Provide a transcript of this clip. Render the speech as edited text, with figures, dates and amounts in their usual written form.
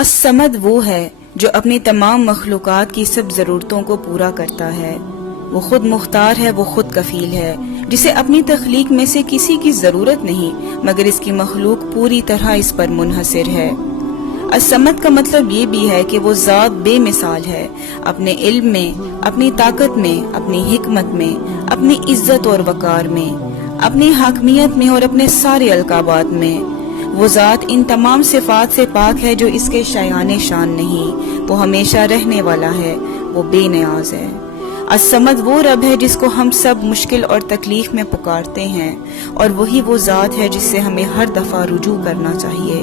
الصمد وہ ہے جو اپنی تمام مخلوقات کی سب ضرورتوں کو پورا کرتا ہے۔ وہ خود مختار ہے، وہ خود کفیل ہے، جسے اپنی تخلیق میں سے کسی کی ضرورت نہیں، مگر اس کی مخلوق پوری طرح اس پر منحصر ہے۔ الصمد کا مطلب یہ بھی ہے کہ وہ ذات بے مثال ہے، اپنے علم میں، اپنی طاقت میں، اپنی حکمت میں، اپنی عزت اور وقار میں، اپنی حاکمیت میں اور اپنے سارے القابات میں۔ وہ ذات ان تمام صفات سے پاک ہے جو اس کے شایان شان نہیں۔ وہ ہمیشہ رہنے والا ہے، وہ بے نیاز ہے۔ الصمد وہ رب ہے جس کو ہم سب مشکل اور تکلیف میں پکارتے ہیں، اور وہی وہ ذات ہے جس سے ہمیں ہر دفعہ رجوع کرنا چاہیے۔